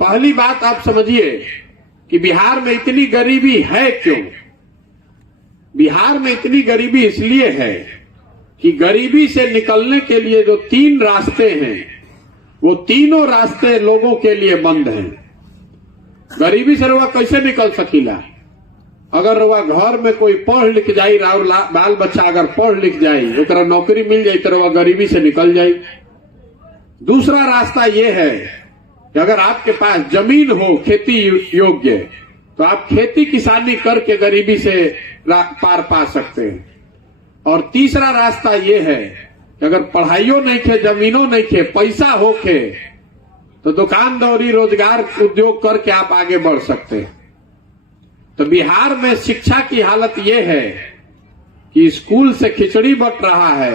पहली बात आप समझिए कि बिहार में इतनी गरीबी है क्यों। बिहार में इतनी गरीबी इसलिए है कि गरीबी से निकलने के लिए जो 3 रास्ते हैं वो तीनों रास्ते लोगों के लिए बंद हैं। गरीबी से रउआ कैसे निकल सकीला? अगर रउआ घर में कोई पढ़ लिख जाई और बाल बच्चा अगर पढ़ लिख जाई ओकरा नौकरी मिल जाई तो रउआ गरीबी से निकल जाई। दूसरा रास्ता ये है कि अगर आपके पास जमीन हो खेती योग्य तो आप खेती किसानी करके गरीबी से पार पा सकते हैं। और तीसरा रास्ता ये है कि अगर पढ़ाइयों नहीं खे, जमीनों नहीं खे, पैसा हो खे तो दुकानदारी रोजगार उद्योग करके आप आगे बढ़ सकते हैं। तो बिहार में शिक्षा की हालत ये है कि स्कूल से खिचड़ी बंट रहा है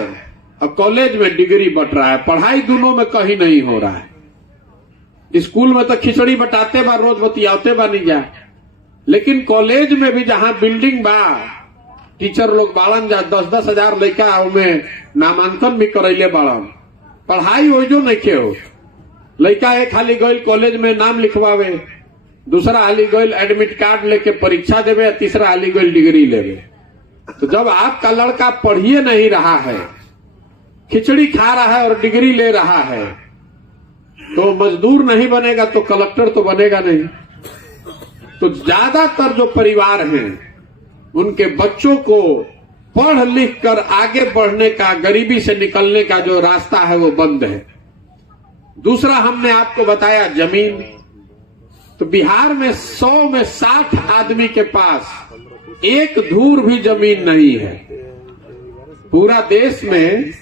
और कॉलेज में डिग्री बंट रहा है। पढ़ाई दोनों में कहीं नहीं हो रहा है। स्कूल में तो खिचड़ी बटाते बा, रोज बतियाते बा नहीं जा, लेकिन कॉलेज में भी जहां बिल्डिंग बा, टीचर लोग बाड़न जा 10-10 हजार लड़का उनमें नामांकन भी करैले बाड़न। पढ़ाई ओइजो नहीं के हो। लड़का एक हाली गईल कॉलेज में नाम लिखवावे, दूसरा हाली गईल एडमिट कार्ड लेके परीक्षा देवे, तीसरा हाली गईल डिग्री लेवे। तो जब आपका लड़का पढ़िए नहीं रहा है, खिचड़ी खा रहा है और डिग्री ले रहा है, तो मजदूर नहीं बनेगा तो कलेक्टर तो बनेगा नहीं। तो ज्यादातर जो परिवार हैं उनके बच्चों को पढ़ लिख कर आगे बढ़ने का, गरीबी से निकलने का जो रास्ता है वो बंद है। दूसरा हमने आपको बताया जमीन। तो बिहार में 100 में 60 आदमी के पास एक धूर भी जमीन नहीं है। पूरा देश में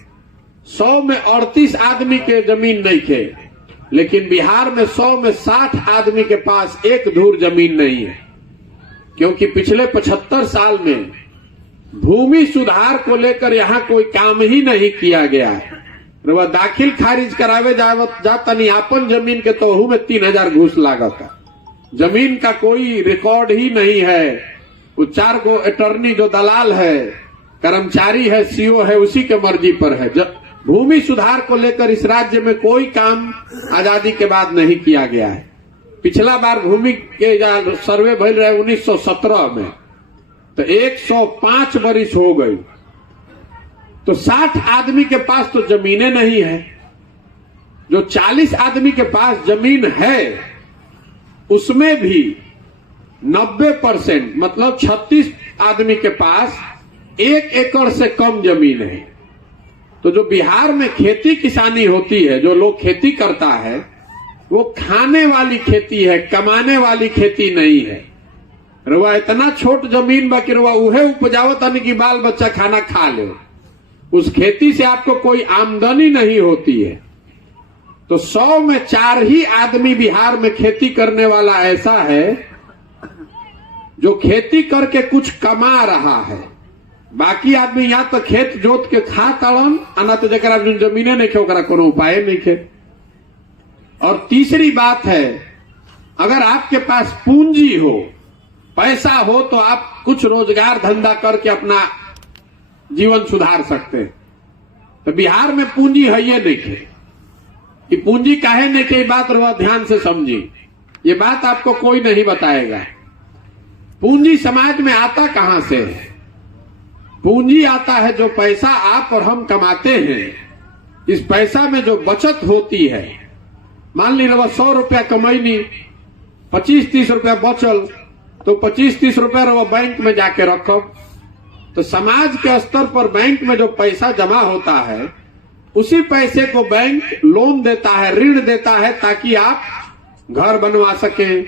100 में 38 आदमी के जमीन नहीं थे, लेकिन बिहार में 100 में 60 आदमी के पास एक धूर जमीन नहीं है। क्योंकि पिछले 75 साल में भूमि सुधार को लेकर यहां कोई काम ही नहीं किया गया है। वह दाखिल खारिज करावे जातनी आपन जमीन के तो में 3000 घूस लागत। जमीन का कोई रिकॉर्ड ही नहीं है। वो 4 गो अटर्नी जो दलाल है, कर्मचारी है, सीओ है, उसी के मर्जी पर है। भूमि सुधार को लेकर इस राज्य में कोई काम आजादी के बाद नहीं किया गया है। पिछला बार भूमि के सर्वे भइल रहे 1917 में, तो 105 बरिस हो गई। तो 60 आदमी के पास तो जमीनें नहीं है। जो 40 आदमी के पास जमीन है उसमें भी 90% मतलब 36 आदमी के पास 1 एकड़ से कम जमीन है। तो जो बिहार में खेती किसानी होती है, जो लोग खेती करता है, वो खाने वाली खेती है, कमाने वाली खेती नहीं है। रुआ इतना छोट जमीन बा कि रुआ उहे उपजावत है कि बाल बच्चा खाना खा ले। उस खेती से आपको कोई आमदनी नहीं होती है। तो 100 में 4 ही आदमी बिहार में खेती करने वाला ऐसा है जो खेती करके कुछ कमा रहा है। बाकी आदमी या तो खेत जोत के खा तड़न, आना तो जरा जमीने नहीं खे, ओकरा कोनो उपाय नहीं खे। और तीसरी बात है, अगर आपके पास पूंजी हो, पैसा हो, तो आप कुछ रोजगार धंधा करके अपना जीवन सुधार सकते हैं। तो बिहार में पूंजी है ये नहीं खे। कि पूंजी काहे नहीं खे, बात रहो ध्यान से समझी। ये बात आपको कोई नहीं बताएगा। पूंजी समाज में आता कहां से है? पूंजी आता है जो पैसा आप और हम कमाते हैं। इस पैसा में जो बचत होती है, मान ली रवा 100 रुपया कमैनी, 25-30 रुपया बचल, तो 25-30 रुपया रवा बैंक में जाके रखो। तो समाज के स्तर पर बैंक में जो पैसा जमा होता है, उसी पैसे को बैंक लोन देता है, ऋण देता है, ताकि आप घर बनवा सकें,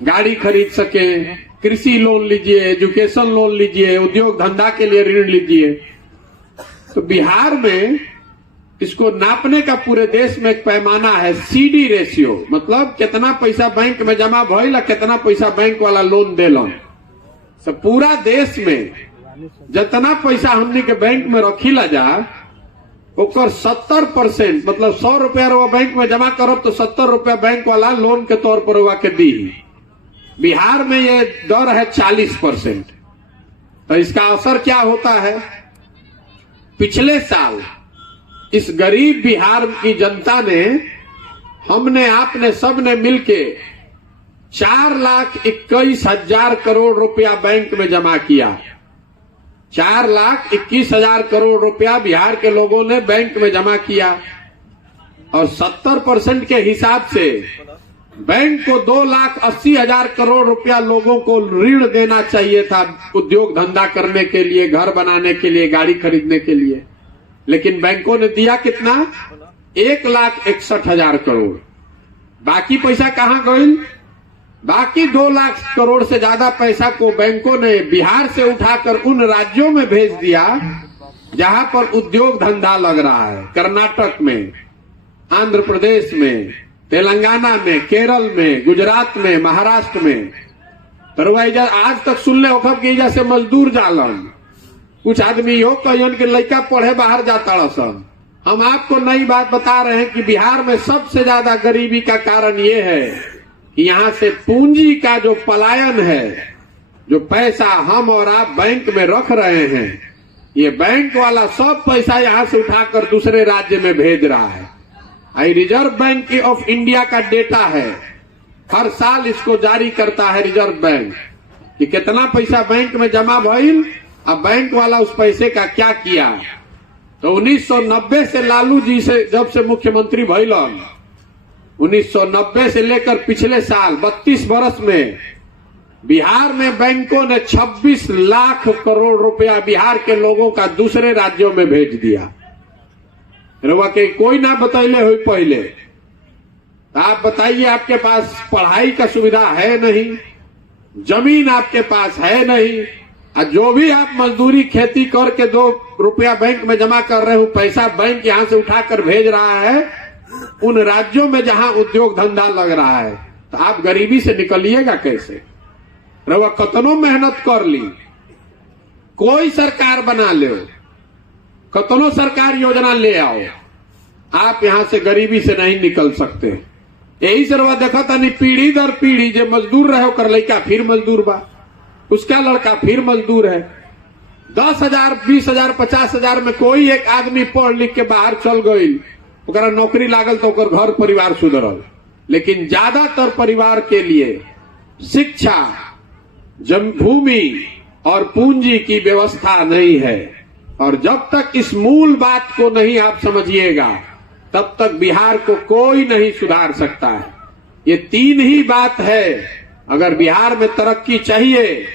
गाड़ी खरीद सकें, कृषि लोन लीजिए, एजुकेशन लोन लीजिए, उद्योग धंधा के लिए ऋण लीजिए। तो बिहार में इसको नापने का पूरे देश में एक पैमाना है, CD रेशियो, मतलब कितना पैसा बैंक में जमा भइल, कितना पैसा बैंक वाला लोन देलन। तो पूरा देश में जितना पैसा हमने के बैंक में रखीला जा, ओकर 70% मतलब 100 रुपया रवा बैंक में जमा करब तो 70 रुपया बैंक वाला लोन के तौर पर रवा के दी। बिहार में ये दर है 40%। तो इसका असर क्या होता है? पिछले साल इस गरीब बिहार की जनता ने हमने आपने सबने मिलके 4,21,000 करोड़ रुपया बैंक में जमा किया। 4,21,000 करोड़ रुपया बिहार के लोगों ने बैंक में जमा किया और 70% के हिसाब से बैंक को 2,80,000 करोड़ रुपया लोगों को ऋण देना चाहिए था, उद्योग धंधा करने के लिए, घर बनाने के लिए, गाड़ी खरीदने के लिए। लेकिन बैंकों ने दिया कितना? 1,61,000 करोड़। बाकी पैसा कहां गई? बाकी 2 लाख करोड़ से ज्यादा पैसा को बैंकों ने बिहार से उठाकर उन राज्यों में भेज दिया जहां पर उद्योग धंधा लग रहा है। कर्नाटक में, आंध्र प्रदेश में, तेलंगाना में, केरल में, गुजरात में, महाराष्ट्र में। तो आज तक सुनले होखब कि एजा से मजदूर जालन। कुछ आदमी यो कहन के लड़का पढ़े बाहर जाता रसन। हम आपको नई बात बता रहे हैं कि बिहार में सबसे ज्यादा गरीबी का कारण ये है कि यहाँ से पूंजी का जो पलायन है, जो पैसा हम और आप बैंक में रख रहे हैं, ये बैंक वाला सब पैसा यहाँ से उठाकर दूसरे राज्य में भेज रहा है। रिजर्व बैंक ऑफ इंडिया का डेटा है, हर साल इसको जारी करता है रिजर्व बैंक कि कितना पैसा बैंक में जमा भइल, अब बैंक वाला उस पैसे का क्या किया। तो 1990 से लालू जी से जब से मुख्यमंत्री भइलन, 1990 से लेकर पिछले साल 32 वर्ष में बिहार में बैंकों ने 26 लाख करोड़ रुपया बिहार के लोगों का दूसरे राज्यों में भेज दिया। रवा के कोई ना बतैले हुई पहले। आप बताइए, आपके पास पढ़ाई का सुविधा है नहीं, जमीन आपके पास है नहीं, और जो भी आप मजदूरी खेती करके 2 रुपया बैंक में जमा कर रहे हो, पैसा बैंक यहां से उठाकर भेज रहा है उन राज्यों में जहां उद्योग धंधा लग रहा है। तो आप गरीबी से निकलिएगा कैसे? रवा कतनो मेहनत कर ली, कोई सरकार बना ले, कतनो सरकार योजना ले आओ, आप यहां से गरीबी से नहीं निकल सकते। यही से रवा देखा था, नहीं पीढ़ी दर पीढ़ी जो मजदूर रहे कर लड़का फिर मजदूर बा, उसका लड़का फिर मजदूर है। 10,000, 20,000, 50,000 में कोई एक आदमी पढ़ लिख के बाहर चल गई, ओकरा नौकरी लागल तो ओकर घर परिवार सुधरल। लेकिन ज्यादातर परिवार के लिए शिक्षा, भूमि और पूंजी की व्यवस्था नहीं है। और जब तक इस मूल बात को नहीं आप समझिएगा, तब तक बिहार को कोई नहीं सुधार सकता है। ये 3 ही बात है। अगर बिहार में तरक्की चाहिए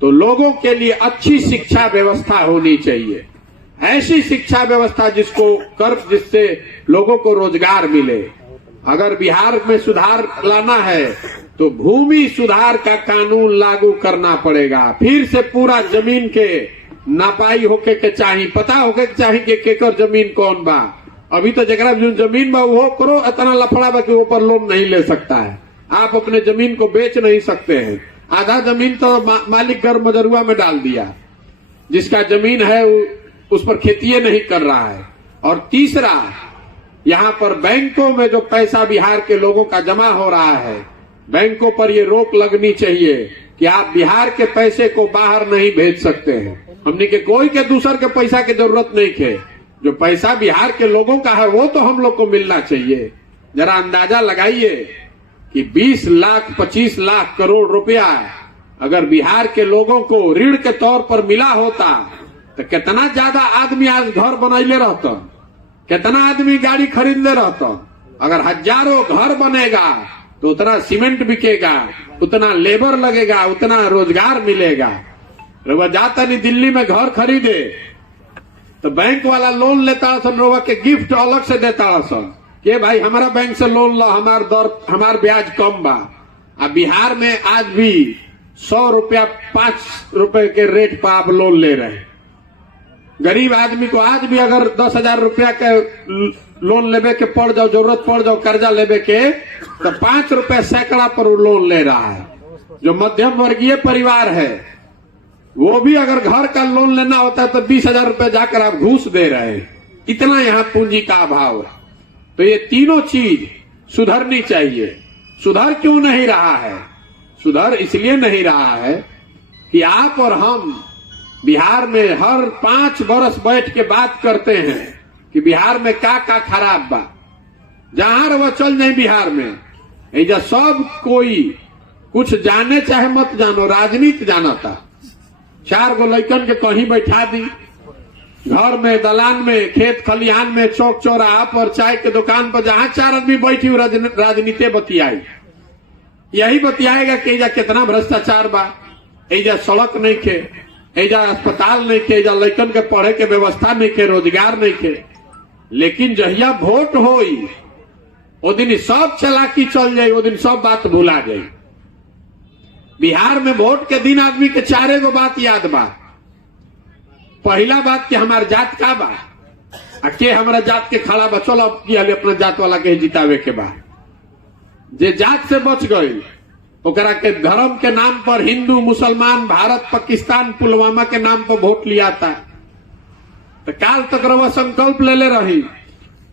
तो लोगों के लिए अच्छी शिक्षा व्यवस्था होनी चाहिए, ऐसी शिक्षा व्यवस्था जिससे लोगों को रोजगार मिले। अगर बिहार में सुधार लाना है तो भूमि सुधार का कानून लागू करना पड़ेगा। फिर से पूरा जमीन के नापाई होके के चाहिए, पता होके के चाहिए कि केकर जमीन कौन बा। अभी तो जगह जमीन बा वो करो, इतना लफड़ा बा कि ऊपर लोन नहीं ले सकता है। आप अपने जमीन को बेच नहीं सकते हैं। आधा जमीन तो मालिक घर मजरुआ में डाल दिया, जिसका जमीन है उस पर खेती नहीं कर रहा है। और तीसरा, यहाँ पर बैंकों में जो पैसा बिहार के लोगों का जमा हो रहा है, बैंकों पर ये रोक लगनी चाहिए कि आप बिहार के पैसे को बाहर नहीं भेज सकते हैं। हमने के कोई के दूसर के पैसा की जरूरत नहीं है। जो पैसा बिहार के लोगों का है वो तो हम लोग को मिलना चाहिए। जरा अंदाजा लगाइए कि 20 लाख 25 लाख करोड़ रुपया अगर बिहार के लोगों को ऋण के तौर पर मिला होता तो कितना ज्यादा आदमी आज घर बनैले रहता, कितना आदमी गाड़ी खरीद ले रहता। अगर हजारों घर बनेगा तो उतना सीमेंट बिकेगा, उतना लेबर लगेगा, उतना रोजगार मिलेगा। रोवा जाता नहीं दिल्ली में घर खरीदे तो बैंक वाला लोन लेता सन, रोवा के गिफ्ट अलग से देता सन कि भाई हमारा बैंक से लोन लो, हमार ब्याज कम बा। अब बिहार में आज भी 100 रुपया 5 रुपए के रेट पर आप लोन ले रहे हैं। गरीब आदमी को आज भी अगर 10,000 रुपया के लोन लेवे के पड़ जाओ, जरूरत पड़ जाओ कर्जा लेवे के, तो 5 रुपया सैकड़ा पर वो लोन ले रहा है। जो मध्यम वर्गीय परिवार है वो भी अगर घर का लोन लेना होता है तो 20,000 रुपया जाकर आप घूस दे रहे हैं। इतना यहाँ पूंजी का अभाव है। तो ये तीनों चीज सुधरनी चाहिए। सुधर क्यों नहीं रहा है? सुधर इसलिए नहीं रहा है कि आप और हम बिहार में हर 5 वर्ष बैठ के बात करते हैं कि बिहार में क्या खराब बा। जहां रवा चल जाए बिहार में, ऐजा सब कोई कुछ जाने चाहे मत जानो, राजनीति जाना था। 4 गो लड़कन के कहीं बैठा दी, घर में, दलान में, खेत खलिहान में, चौक चौराहा पर, चाय के दुकान पर, जहां 4 आदमी बैठी राजनीति बतियाई। यही बतियाएगा कि एजा कितना भ्रष्टाचार बा, एजा सड़क नहीं खे, एजा अस्पताल नहीं खे, एजा लड़कन के पढ़े के व्यवस्था नहीं खे, रोजगार नहीं खे। लेकिन जहिया वोट होई वो दिन सब चालाकी चल जाये, वो दिन सब बात भुला जाये। बिहार में वोट के दिन आदमी के 4 गो बात याद बा। पहला बात कि हमार जात का बा, के हमारा जात के खड़ा बा, चलो अपना जात वाला के जितावे के बा। जे जात से बच गई ओकरा के धर्म के नाम पर हिंदू मुसलमान, भारत पाकिस्तान, पुलवामा के नाम पर वोट लिया था। तो काल तक रवा संकल्प ले ले रही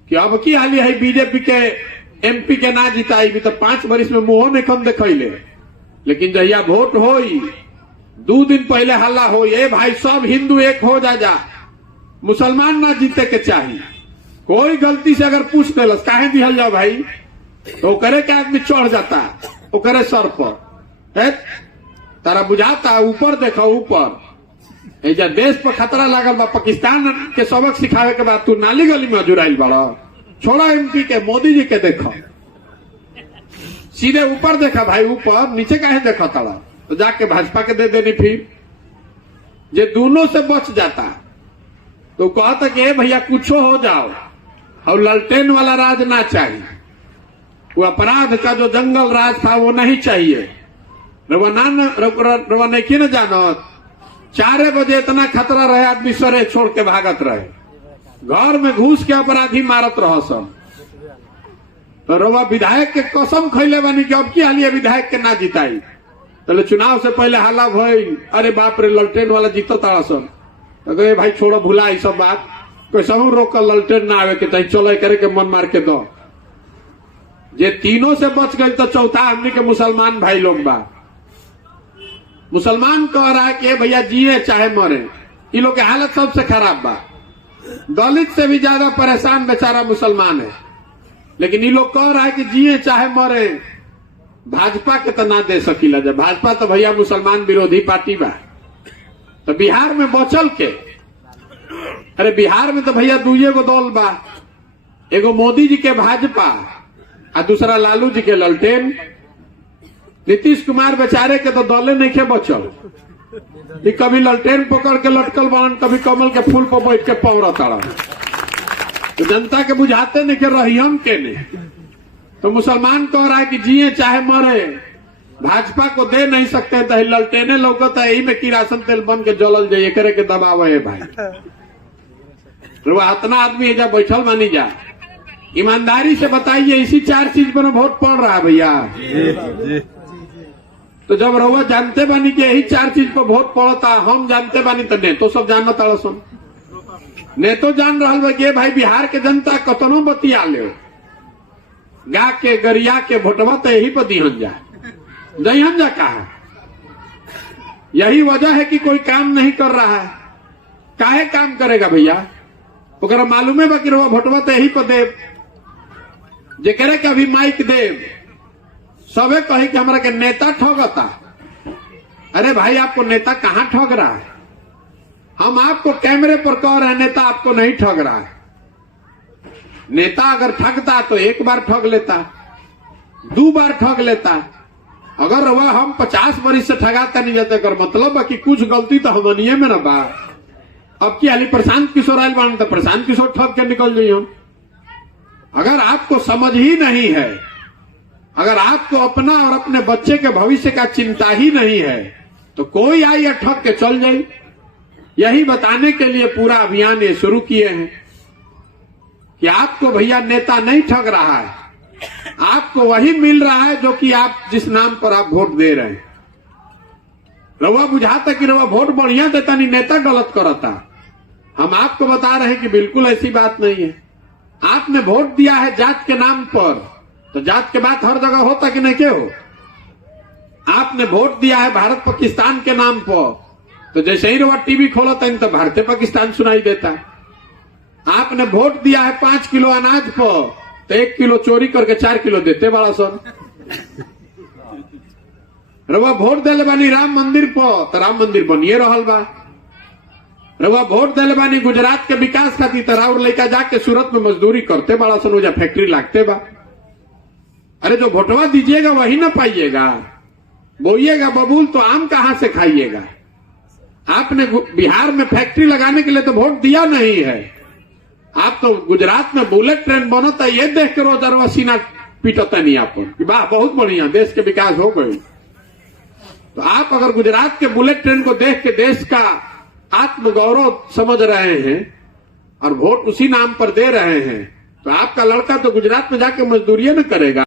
कि अब की हाली है बीजेपी के एमपी के ना जिताई भी, तो 5 वर्ष में मुंह में कम दिखैले। लेकिन जहिया वोट होई 2 दिन पहले हल्ला हो, ए भाई सब हिंदू एक हो जा, मुसलमान ना जीते के चाहिए। कोई गलती से अगर पूछ देलस काहे दिहल जाओ भाई, तो करे के आदमी चढ़ जाता ओकरे सर पर। है तारा बुझाता ऊपर देखो, ऊपर एजा देश पर खतरा लागल बा। पाकिस्तान के सबक सिखावे के बाद तू नाली गली में जुड़ाइल बड़ा। छोड़ा एमपी के, मोदी जी के देखो, सीधे ऊपर देखा भाई, ऊपर, नीचे काहे देखा तारा। तो जाके भाजपा के दे देनी। फिर जे दोनों से बच जाता तो कहता कि भैया कुछ हो जाओ, और ललटेन वाला राज ना चाहिए, वो अपराध का जो जंगल राज था वो नहीं चाहिए। रवा नहीं न जानो 4 बजे इतना खतरा रहे, आदमी सरे छोड़ के भागत रहे, घर में घुस के अपराधी मारत रह सब। तो रवा विधायक के कसम खैले बानी कि अब की हालिया विधायक के ना जिताई। तो चुनाव से पहले हल्ला भइल, अरे बाप रे ललटेन वाला जीतो तारा सन। तो कहे भाई छोड़ो, भुला ई सब बात, कोई सब रोक कर ललटेन ना आवे के चाहिए, चलो करे के मन मार के दो। जे तीनों से बच गए तो चौथा हमने के मुसलमान भाई लोग बा। मुसलमान कह रहा है कि भैया जिए चाहे मरे, इन लोग की हालत सबसे खराब बा। दलित से भी ज्यादा परेशान बेचारा मुसलमान है। लेकिन ये लोग कह रहा है कि जिए चाहे मरे, भाजपा के तो ना दे सकीला। जब भाजपा तो भैया मुसलमान विरोधी पार्टी बा। तो बिहार में बचल के, अरे बिहार में तो भैया 2 गो दल बा, एगो मोदी जी के भाजपा और दूसरा लालू जी के ललटेन। नीतीश कुमार बेचारे के तो दले नहीं के बचल, कि कभी ललटेन पकड़ के लटकल बनन, कभी कमल के फूल पर बैठ के पौरा ताड़ा। तो जनता के बुझाते नहीं के रहियन के नहीं। तो मुसलमान कह रहा है कि जिए चाहे मरे, भाजपा को दे नहीं सकते, तो ललटेने लौकता है, यही में किरासन तेल बन के जलल जाइए, करे के दबाव है भाई। इतना आदमी एजा बैठल मानी जा, ईमानदारी से बताइए, इसी 4 चीज पर वोट पड़ रहा है भैया। तो जब रउआ जानते बानी कि यही 4 चीज पर वोट पड़ता, हम जानते बानी, तो ने तो सब जानना ताड़ा सुन, ने तो जान रहा बा कि भाई बिहार के जनता कतनो बतिया ले, गा के गरिया के वोटवा तो यही पर दिहन जा, दहन जा कहा। यही वजह है कि कोई काम नहीं कर रहा है। काहे काम करेगा भैया, ओकरा मालूम है बा कि रउआ वोटवा तो यही पर देव, जे करे कि अभी माइक देव, सबे कहे कि हमारा के नेता ठगता। अरे भाई आपको नेता कहां ठग रहा है? हम आपको कैमरे पर कह रहे हैं नेता आपको नहीं ठग रहा है। नेता अगर ठगता तो 1 बार ठग लेता, 2 बार ठग लेता। अगर वह हम 50 वर्ष से ठगाता नहीं जाते, कर मतलब है कि कुछ गलती तो हमनिए में ना बा। अब की हाली प्रशांत किशोर आयल बान, तो प्रशांत किशोर ठग के निकल जाइए हम। अगर आपको समझ ही नहीं है, अगर आपको अपना और अपने बच्चे के भविष्य का चिंता ही नहीं है, तो कोई आई या ठग के चल जाए। यही बताने के लिए पूरा अभियान ये शुरू किए हैं कि आपको भैया नेता नहीं ठग रहा है, आपको वही मिल रहा है जो कि आप जिस नाम पर आप वोट दे रहे हैं। रवा बुझाता कि रवा वोट बढ़िया देता नहीं, नेता गलत करता। हम आपको बता रहे हैं कि बिल्कुल ऐसी बात नहीं है। आपने वोट दिया है जात के नाम पर, तो जात के बात हर जगह होता कि नहीं के हो। आपने वोट दिया है भारत पाकिस्तान के नाम पर, तो जैसे ही रवा टीवी खोलता है तो भारतीय पाकिस्तान सुनाई देता। आपने वोट दिया है 5 किलो अनाज पर, तो 1 किलो चोरी करके 4 किलो देते बड़ा सन। रउआ वोट देले बानी राम मंदिर पर, तो राम मंदिर बनिए रहल बा। रउआ वोट देले बानी गुजरात के विकास खातिर, तो राउर लड़का जाके सूरत में मजदूरी करते बड़ा सन, वो फैक्ट्री लागते बा। अरे जो वोटवा दीजिएगा वही ना पाइएगा, बोइएगा बबूल तो आम कहां से खाइएगा। आपने बिहार में फैक्ट्री लगाने के लिए तो वोट दिया नहीं है, आप तो गुजरात में बुलेट ट्रेन बनता ये देख के रोज अरवा सीना पीटता नहीं आपको कि वाह बहुत बढ़िया देश के विकास हो गए। तो आप अगर गुजरात के बुलेट ट्रेन को देख के देश का आत्मगौरव समझ रहे हैं और वोट उसी नाम पर दे रहे हैं, तो आपका लड़का तो गुजरात में जाके मजदूरी न करेगा।